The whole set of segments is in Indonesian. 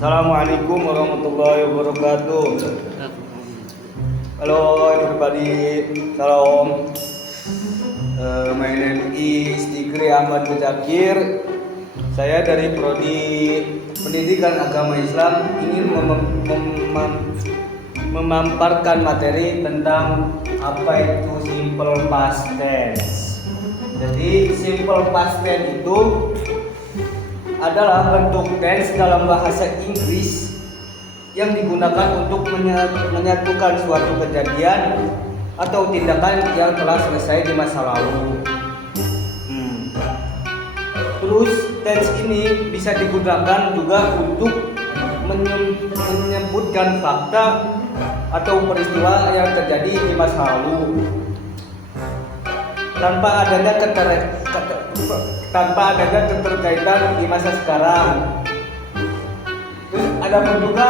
Assalamualaikum warahmatullahi wabarakatuh. Hello everybody, salam. My name is Tikri Ahmad Muzakir. Saya dari Prodi Pendidikan Agama Islam ingin memaparkan materi tentang apa itu simple past tense. Jadi simple past tense itu adalah bentuk tense dalam bahasa Inggris yang digunakan untuk menyatukan suatu kejadian atau tindakan yang telah selesai di masa lalu. Terus tense ini bisa digunakan juga untuk menyebutkan fakta atau peristiwa yang terjadi di masa lalu tanpa adanya keterkaitan di masa sekarang. Terus ada pun juga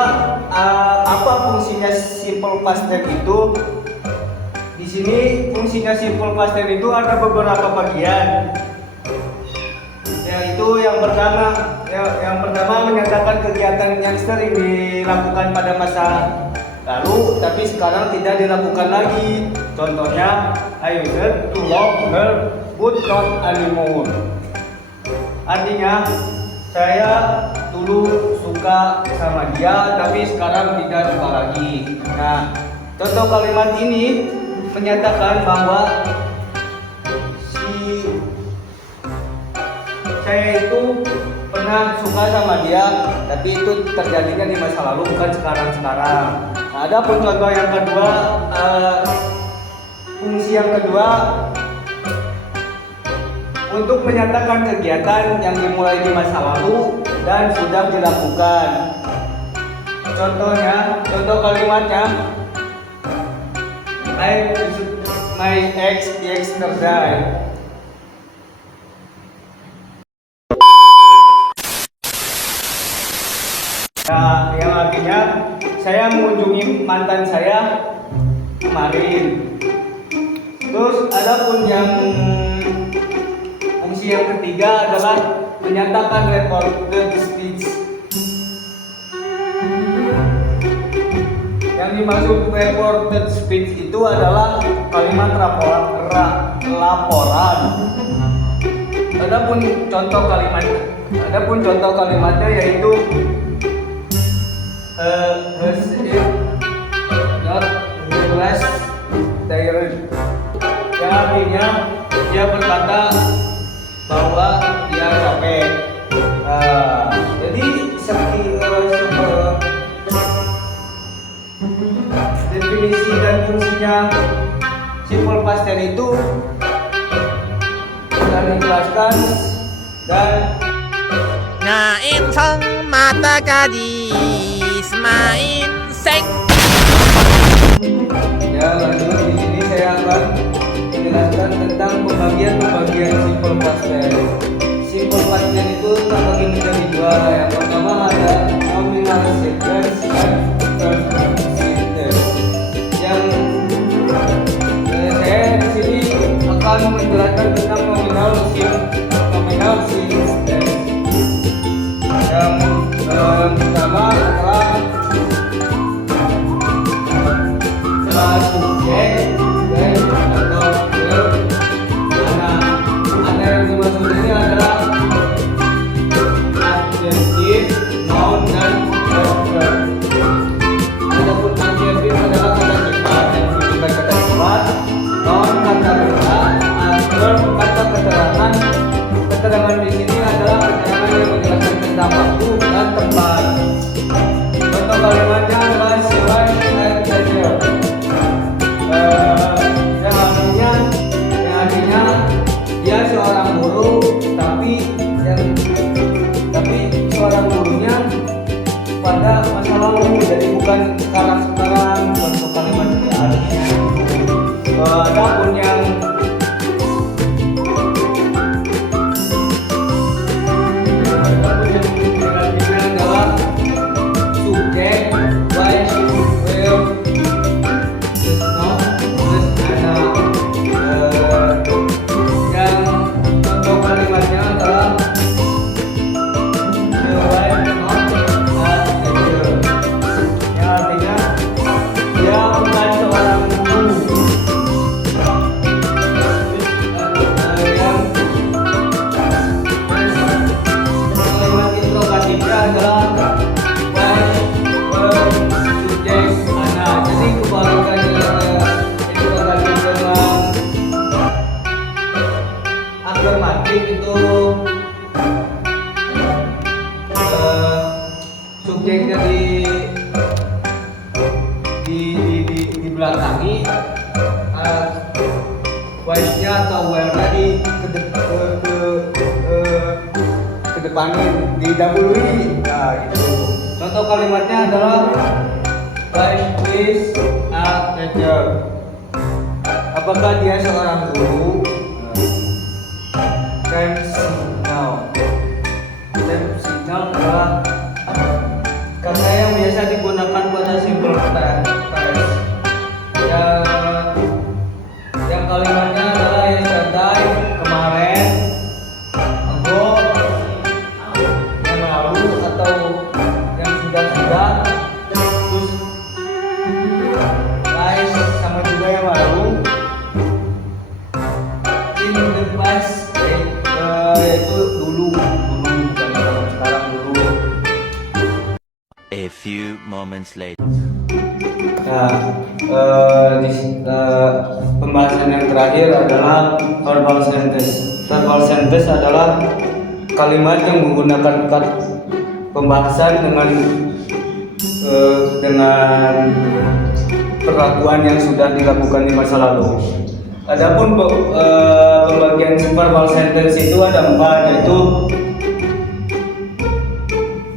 apa fungsinya simple past tense itu? Di sini fungsinya simple past tense itu ada beberapa bagian. Yaitu yang pertama menyatakan kegiatan yang sering dilakukan pada masa lalu tapi sekarang tidak dilakukan lagi. Contohnya, I used to love her but not anymore. Artinya, saya dulu suka sama dia tapi sekarang tidak suka lagi. Nah, contoh kalimat ini menyatakan bahwa saya itu pernah suka sama dia, tapi itu terjadinya di masa lalu, bukan sekarang. Nah, ada pun contoh yang kedua, fungsi yang kedua untuk menyatakan kegiatan yang dimulai di masa lalu dan sudah dilakukan. Contoh kalimatnya, my ex yesterday. Nah, yang artinya saya mengunjungi mantan saya kemarin. Terus ada pun yang fungsi yang ketiga adalah menyatakan recorded speech. Yang dimaksud recorded speech itu adalah kalimat laporan. Adapun contoh kalimatnya yaitu has it not less tired. Yang artinya dia berkata bahwa dia capek. Jadi definisi dan fungsinya simple past tense itu sudah dijelaskan dan Nain song mata gadis main seng. Ya, lanjut di sini saya akan menjelaskan tentang pembagian simple past tense. Simple past tense itu terbagi menjadi dua. Yang pertama ada nominal sequence dan present tense. Yang saya di sini akan menjelaskan tentang nominal sequence tense. Yang pertama adalah subjek dan atau verb. Ada yang dimaksud ini adalah adjektif, noun dan verb. Adapun adjektif adalah kata sifat yang menunjukkan kata sifat, noun kata benda, verb kata keterangan. Keterangan di sini wise-nya atau where-nya ke depanin, didahului. Nah, itu. Contoh kalimatnya adalah wise is a teacher. Apakah dia seorang guru? Time signal. Time signal adalah kata yang biasa digunakan pada simple tense. Yang kalimatnya adalah yesterday, kemarin, ago, yang lalu atau yang sudah, terus lies sama juga yang lalu. In the past, yaitu dulu bukan sekarang dulu. A few moments later. Nah, pembahasan yang terakhir adalah verbal sentence. Verbal sentence adalah kalimat yang menggunakan pembahasan dengan perlakuan yang sudah dilakukan di masa lalu. Adapun pembagian verbal sentence itu ada 4, yaitu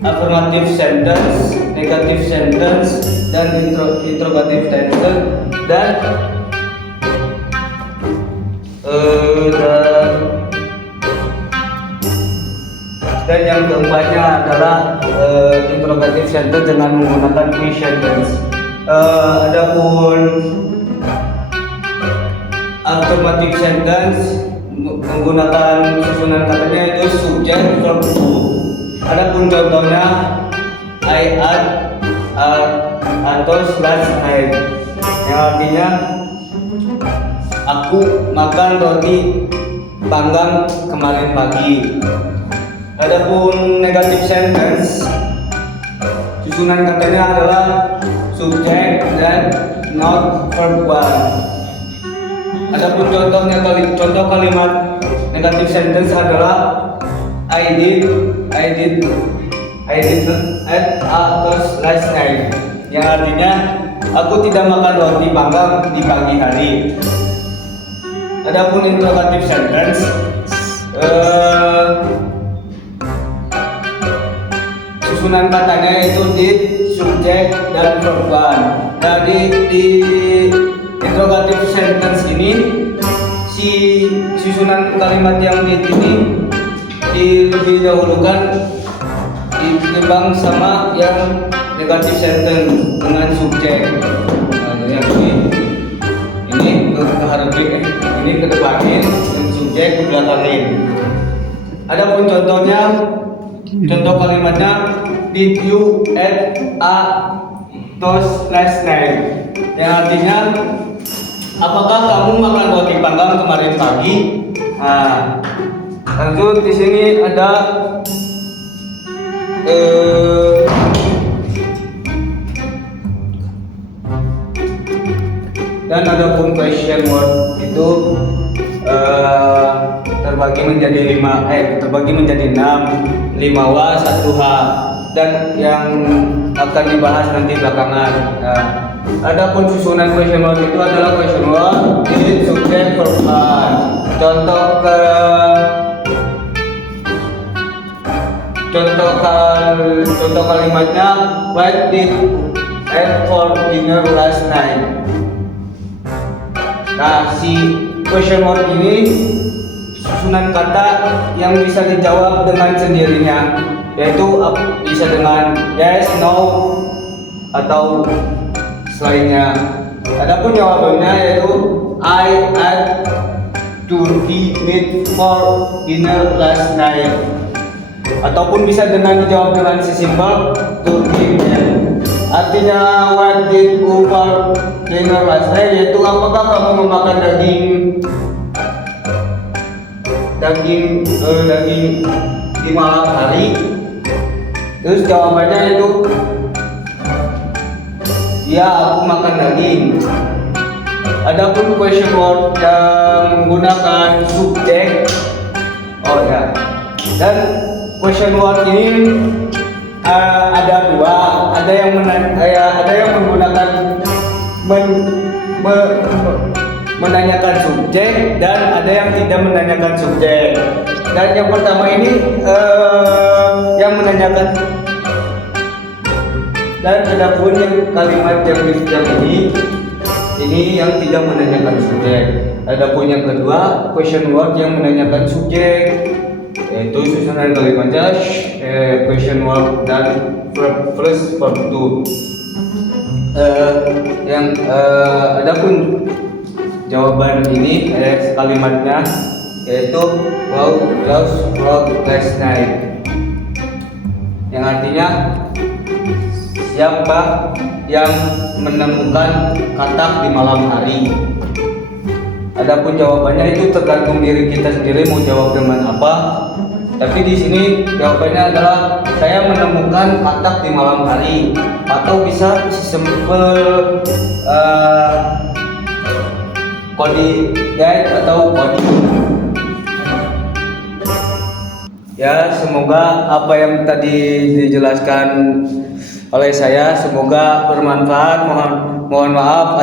affirmative sentence, negative sentence, dan interrogative sentence, dan yang keempatnya adalah interrogative sentence dengan menggunakan question tense. Adapun affirmative sentence menggunakan susunan katanya itu subject verb to. Adapun contohnya I ate last night, yang artinya aku makan roti panggang kemarin pagi. Adapun negative sentence, susunan katanya adalah subject dan not verb one. Adapun contoh kalimat negative sentence adalah I did eat last night, yang artinya aku tidak makan roti panggang di pagi hari. Adapun interrogative sentence, susunan katanya itu did, subject, dan verb one. Nah, di interrogative sentence ini si susunan kalimat yang did ini lebih dahulukan ditimbang sama yang negative sentence dengan subjek. Nah, jadi ini ke depanin, dan subjek ke belakangin. Adapun contoh kalimatnya, did you eat a toast last night? Yang artinya, apakah kamu makan roti panggang kemarin pagi? Nah, lanjut di sini ada dan adapun question word itu terbagi menjadi 6, 5W, 1H, dan yang akan dibahas nanti belakangan. Nah, adapun susunan question word itu adalah question word, did, subject, verb one. Contoh kalimatnya, what did eat for dinner last night? Nah, si question word ini susunan kata yang bisa dijawab dengan sendirinya, yaitu bisa dengan yes, no, atau selainnya. Adapun jawabannya yaitu I ate turkey meat for dinner last night. Ataupun bisa dengan dijawab dengan sesimpel turkey meat. Artinya what did you for dinner last night, yaitu apakah kamu memakan daging di malam hari. Terus jawabannya itu ya, aku makan daging. Adapun question word yang menggunakan subjek, dan question word ini ada 2, ada yang menggunakan menanyakan subjek dan ada yang tidak menanyakan subjek. Dan yang pertama ini yang menanyakan, dan ada pun yang kalimat yang ini yang tidak menanyakan subjek. Ada pun yang kedua question word yang menanyakan subjek, yaitu susunan kalimatnya question word dan verb first verb two. Ada pun jawaban ini kalimatnya yaitu wow just wrote last night, yang artinya siapa yang menemukan katak di malam hari. Adapun jawabannya itu tergantung diri kita sendiri mau jawab dengan apa. Tapi di sini jawabannya adalah saya menemukan katak di malam hari, atau bisa sesimpel kodi atau kodi. Ya, semoga apa yang tadi dijelaskan oleh saya semoga bermanfaat. Mohon maaf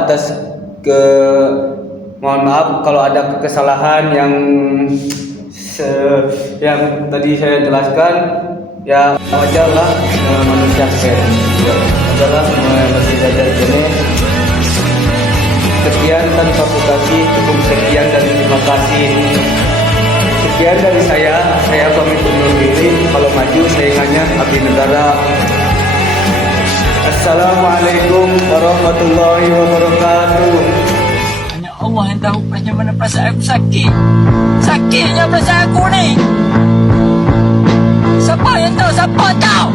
mohon maaf kalau ada kesalahan yang tadi saya jelaskan. Ya wajarlah, manusia adalah manusia ini. Sekian tanpa putasi, cukup sekian dan terima kasih. Sekian dari saya pamit undur diri. Kalau maju saingannya abdi negara. Assalamualaikum warahmatullahi wabarakatuh. Hanya Allah yang tahu bagaimana perasaan aku sakit. Sakitnya perasaan aku ni. Siapa yang tahu? Siapa tahu?